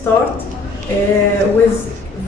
start with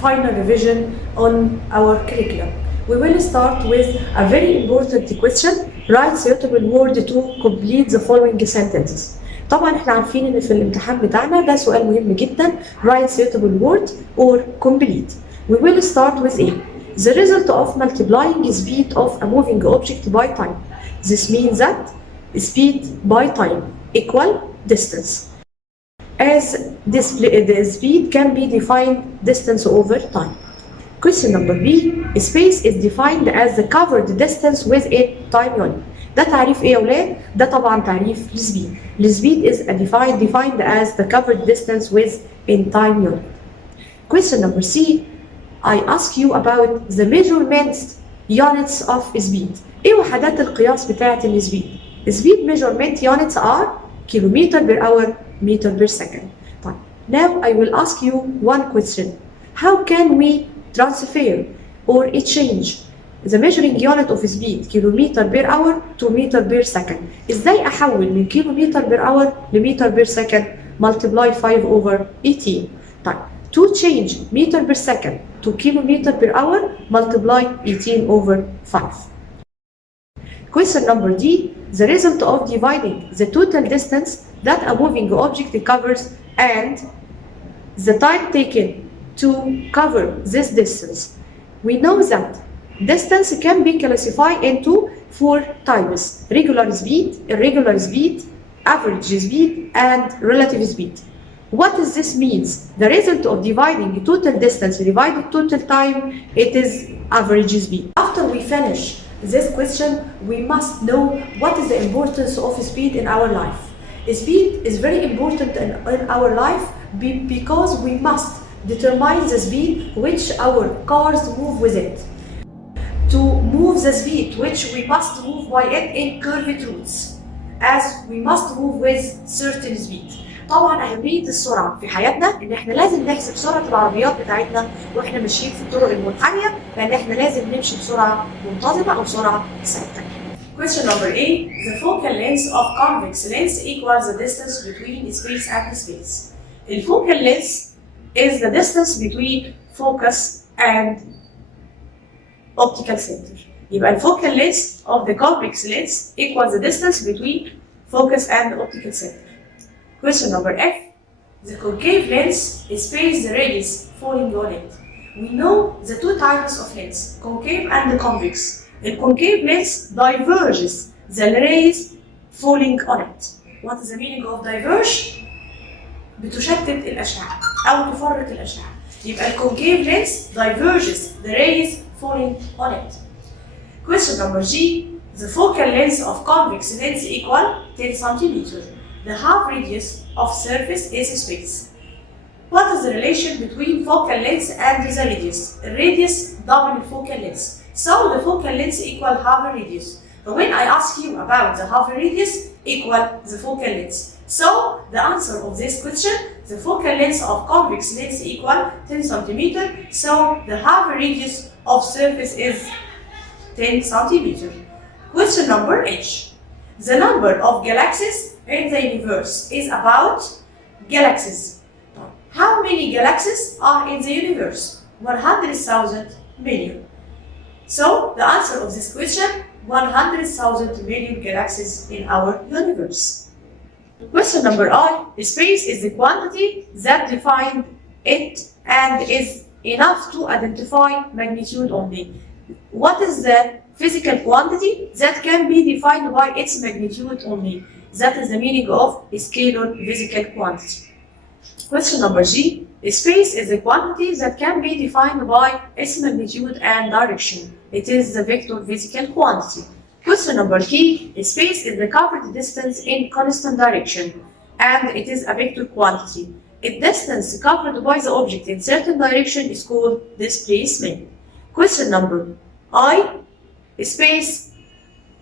final revision on our curriculum. We will start with a very important question. Write suitable word to complete the following sentences. طبعا احنا عارفين ان في الامتحان بتاعنا ده سؤال مهم جدا. Write suitable word or complete. We will start with A. The result of multiplying speed of a moving object by time. This means that speed by time equal distance. As the speed can be defined distance over time. Question number B. Space is defined as the covered distance with a time unit. ده تعريف ايه يا ولاد؟ ده طبعا تعريف للسبيد. السبيد is defined as the covered distance with in time unit. Question number C. I ask you about the measurement units of speed. ايه وحدات القياس بتاعة السبيد؟ Speed measurement units are kilometer per hour, meter per second. طيب. Now I will ask you one question. How can we transfer or exchange the measuring unit of speed kilometer per hour to meter per second. ازاي احول من كيلومتر per hour لمتر per second multiply 5 over 18. طيب to change meter per second to kilometer per hour multiply 18 over 5. Question number D. The result of dividing the total distance that a moving object covers and the time taken to cover this distance. We know that distance can be classified into 4 types: regular speed, irregular speed, average speed, and relative speed. What does this mean? The result of dividing total distance divided total time, it is average speed. After we finish this question, we must know what is the importance of speed in our life. Speed is very important in our life because we must determine the speed which our cars move with it. To move the speed which we must move by it in curved routes, as we must move with certain speed. طبعا أهمية السرعة في حياتنا إن إحنا لازم نحسب سرعة العربيات بتاعتنا وإحنا ماشيين في الطرق المنحنية، لأن إحنا لازم نمشي بسرعة منتظمة أو سرعة ثابتة. Question number A. The focal length of convex lens equals the distance between space and space. The focal length is the distance between focus and optical center. يبقى focal length of the convex lens equals the distance between focus and optical center. Question number F. The concave lens space the rays falling on it. We know the two types of lens, concave and convex. The concave lens diverges the rays falling on it. What is the meaning of diverge? بتشتت الأشعة أو تفرق الأشعة. يبقى concave lens diverges the rays falling on it. Question number G. The focal length of convex lens equal 10 cm. The half radius of surface is space. What is the relation between focal length and the radius? The radius double the focal length. So the focal length equal half radius. But when I ask you about the half radius equal the focal length. So the answer of this question, the focal length of convex lens equal 10 cm. So the half radius of surface is 10 cm. Question number H. The number of galaxies in the universe is about galaxies. How many galaxies are in the universe? 100,000 million. So the answer of this question, 100,000 million galaxies in our universe. Question number I. Space is the quantity that defines it and is enough to identify magnitude only. What is the physical quantity that can be defined by its magnitude only? That is the meaning of scalar physical quantity. Question number G. Space is a quantity that can be defined by its magnitude and direction. It is the vector physical quantity. Question number T. Space is the covered distance in constant direction, and it is a vector quantity. A distance covered by the object in certain direction is called displacement. Question number I. Space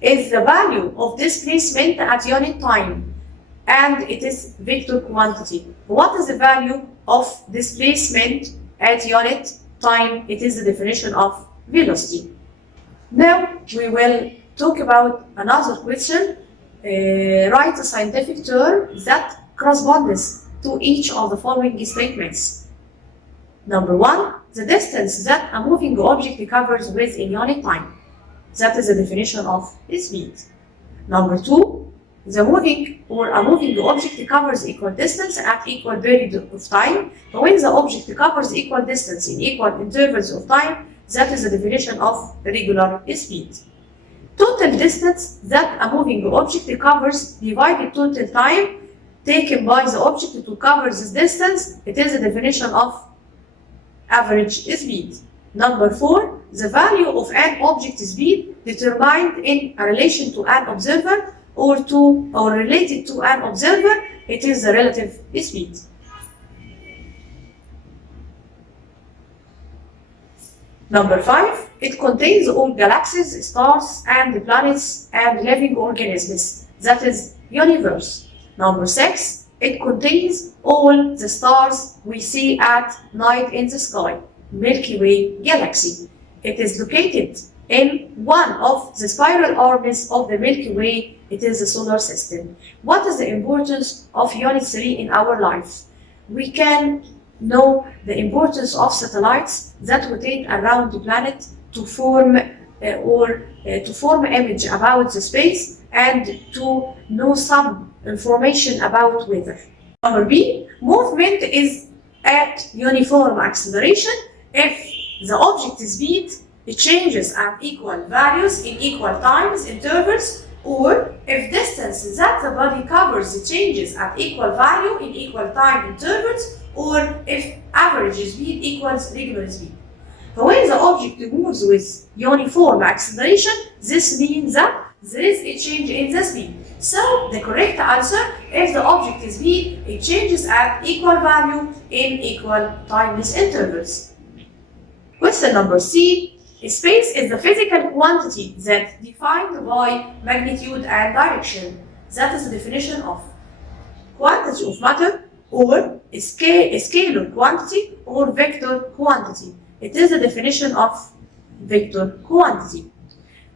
is the value of displacement at unit time, and it is vector quantity. What is the value of displacement at unit time? It is the definition of velocity. Now we will talk about another question. Write a scientific term that corresponds to each of the following statements. Number 1, the distance that a moving object covers within unit time. That is the definition of speed. Number 2, the moving or a moving object covers equal distance at equal period of time. When the object covers equal distance in equal intervals of time, that is the definition of regular speed. Total distance that a moving object covers divided total time taken by the object to cover this distance, it is the definition of average speed. Number 4, the value of an object speed determined in a relation to an observer or related to an observer, it is the relative speed. Number 5, it contains all galaxies, stars, and planets and living organisms, that is universe. Number 6, it contains all the stars we see at night in the sky, Milky Way galaxy. It is located in one of the spiral arms of the Milky Way, it is the solar system. What is the importance of Unit 3 in our life? We can know the importance of satellites that rotate around the planet to form image about the space and to know some information about weather. Number B, movement is at uniform acceleration if the object speed changes at equal values in equal times intervals, or if distance that the body covers changes at equal value in equal time intervals, or if average speed equals regular speed. When the object moves with uniform acceleration, this means that there is a change in the speed. So the correct answer, if the object speed, it changes at equal value in equal times intervals. Question number C. Space is the physical quantity that defined by magnitude and direction. That is the definition of quantity of matter, or scalar quantity, or vector quantity. It is the definition of vector quantity.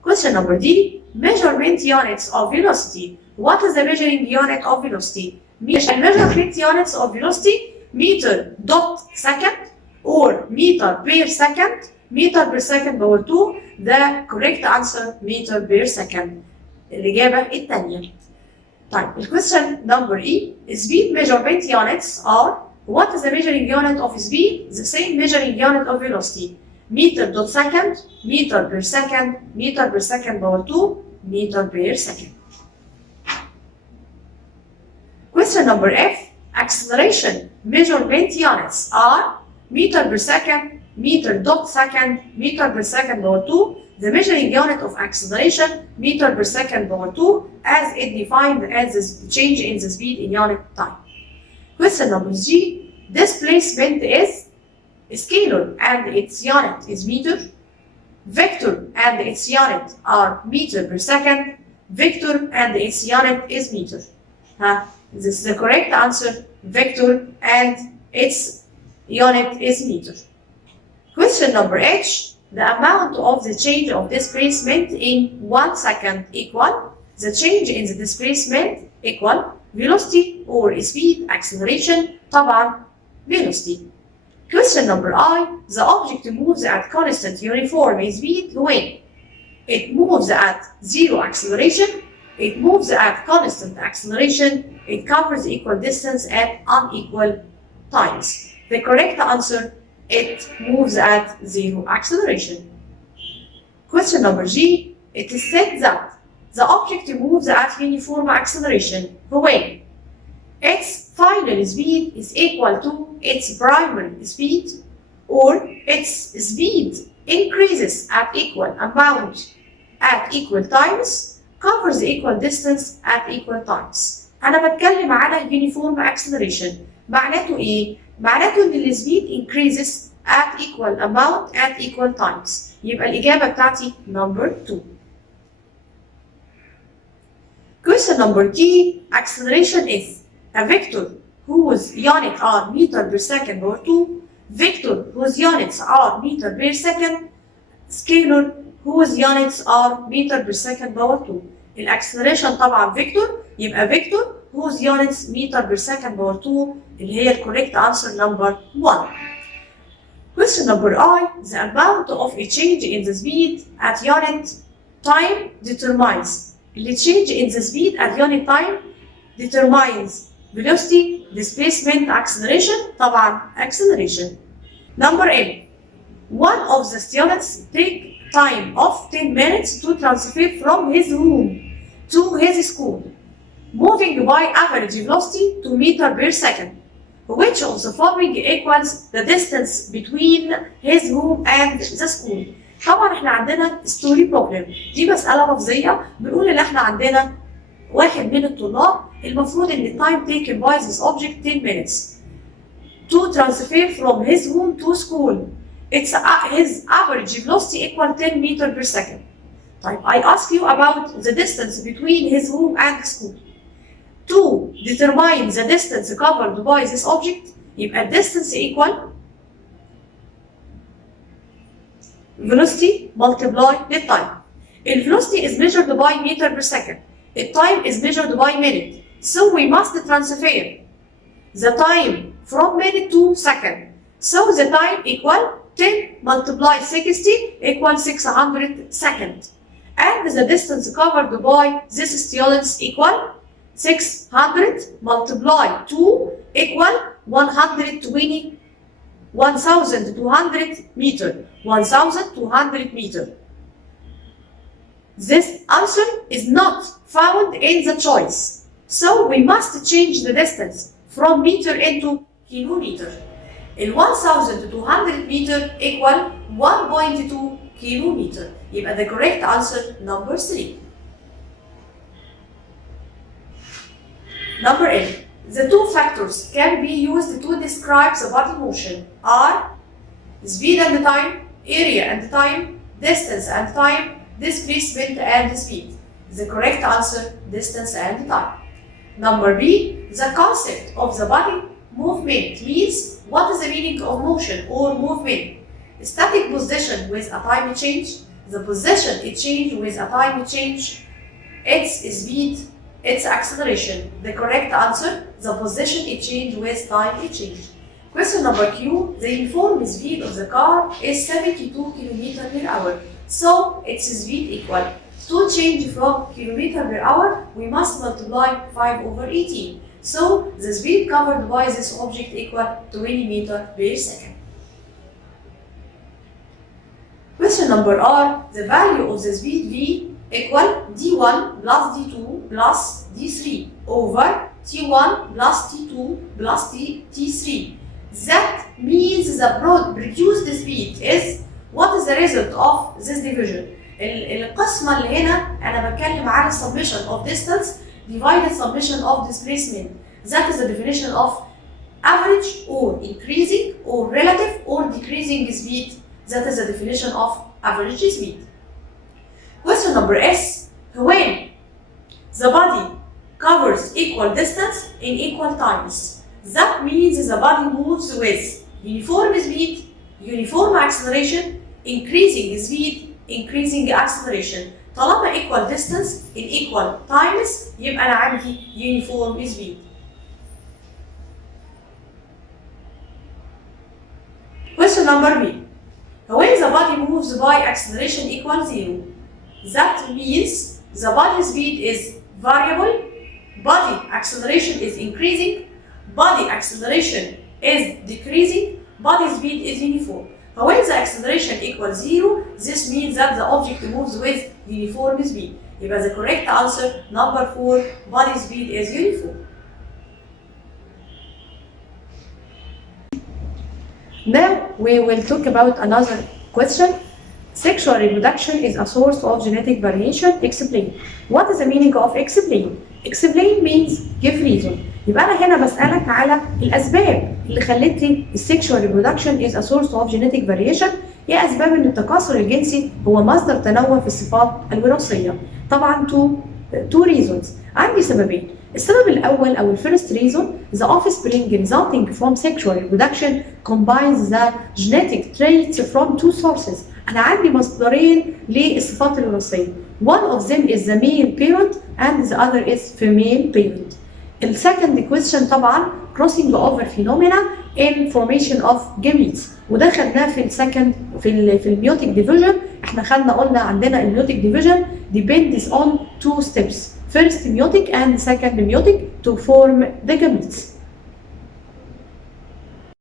Question number D. Measurement units of velocity. What is the measuring unit of velocity? Measurement units of velocity, meter dot second or meter per second. Meter per second power 2. The correct answer meter per second. الإجابة الثانية. طيب, question number E. Speed measurement units are. What is the measuring unit of speed? The same measuring unit of velocity. Meter dot second, meter per second power 2, meter per second. Question number F. Acceleration measurement units are meter per second, meter dot second, meter per second power 2. The measuring unit of acceleration, meter per second power 2, as it defined as the change in the speed in unit time. Question number G. Displacement is scalar and its unit is meter. Vector and its unit are meter per second. Vector and its unit is meter. This is the correct answer. Vector and its unit is meter. Question number H. The amount of the change of displacement in 1 second equal the change in the displacement equal velocity or speed acceleration. طبعا velocity. Question number I. The object moves at constant uniform speed when it moves at zero acceleration, it moves at constant acceleration, it covers equal distance at unequal times. The correct answer, it moves at zero acceleration. Question number G. It is said that the object moves at uniform acceleration when its final speed is equal to its primary speed, or its speed increases at equal amount at equal times, covers equal distance at equal times. أنا بتكلم على uniform acceleration. معناته إيه؟ معناته إن ال speed increases at equal amount at equal times. يبقى الإجابة بتاعتي number 2. Question number D. Acceleration is a vector whose units are meter per second or 2, vector whose units are meter per second, scalar whose units are meter per second power 2. الاكسلريشن طبعا فيكتور، يبقى فيكتور whose units meter per second power 2 اللي هي ال correct answer number 1. Question number I. The amount of a change in the speed at unit time determines. The change in the speed at unit time determines velocity, displacement, acceleration. طبعا acceleration. Number A. One of the students take time of 10 minutes to transfer from his room to his school, moving by average velocity 2 meters per second. Which of the following equals the distance between his room and the school? طبعا احنا عندنا story problem. دي مسألة لفظية بنقول ان احنا عندنا واحد من الطلاب المفروض ان time taken by this object 10 minutes to transfer from his room to school. It's his average velocity equal 10 meters per second. طيب I ask you about the distance between his room and the school. To determine the distance covered by this object, يبقى distance equal velocity multiply the time. The velocity is measured by meter per second. The time is measured by minute. So we must transfer the time from minute to second. So the time equal 10 multiply 60 equal 600 seconds. And the distance covered by this students equal 600 multiply 2 equal 120, 1200 meter. 1200 meter. This answer is not found in the choice. So we must change the distance from meter into kilometer. ال 1200 meter equal 1.2 kilometer. يبقى the correct answer number 3. Number 8. The two factors can be used to describe the body motion are speed and time, area and time, distance and time, displacement and speed. The correct answer, distance and time. Number B. The concept of the body movement means what is the meaning of motion or movement? Static position with a time change, the position it change with a time change, its speed, its acceleration. The correct answer, the position it change with time it change. Question number Q. The uniform speed of the car is 72 km per hour. So its speed equal. To change from kilometer per hour, we must multiply 5 over 18. So the speed covered by this object equal 20 meters per second. Question number R. The value of the speed V equal d1 plus d2 plus d3 over t1 plus t2 plus t3. That means the produced speed is what is the result of this division. القسمة اللي هنا أنا بتكلم عن summation of distance divided summation of displacement. That is the definition of average or increasing or relative or decreasing speed. That is the definition of average speed. Question number S. When the body covers equal distance in equal times, that means the body moves with uniform speed, uniform acceleration, increasing speed, increasing acceleration. طالما equal distance in equal times يبقى أنا عندي uniform speed. Question number B. When the body moves by acceleration equal 0, that means the body speed is variable, body acceleration is increasing, body acceleration is decreasing, body speed is uniform. When the acceleration equals 0, this means that the object moves with uniform speed. يبقى the correct answer, number 4, body speed is uniform. Now we will talk about another question. Sexual reproduction is a source of genetic variation. Explain. What is the meaning of explain? Explain means give reason. يبقى أنا هنا بسألك على الأسباب اللي خلت لي السكشوال ريبرودكشن is a source of genetic variation. هي أسباب إن التكاثر الجنسي هو مصدر تنوع في الصفات الوراثية. طبعا two reasons. عندي سببين. السبب الأول أو الفيرست ريزون the offspring resulting from sexual reproduction combines the genetic traits from two sources. أنا عندي مصدرين للصفات الوراثية. One of them is the male parent and the other is female parent. السكند كويستشن طبعا crossing over phenomena in formation of gametes، وده خدناه في السكند في الميوتيك ديفيجن. احنا قلنا عندنا الميوتيك ديفيجن depends on two steps, first meiotic and second meiotic to form the gametes.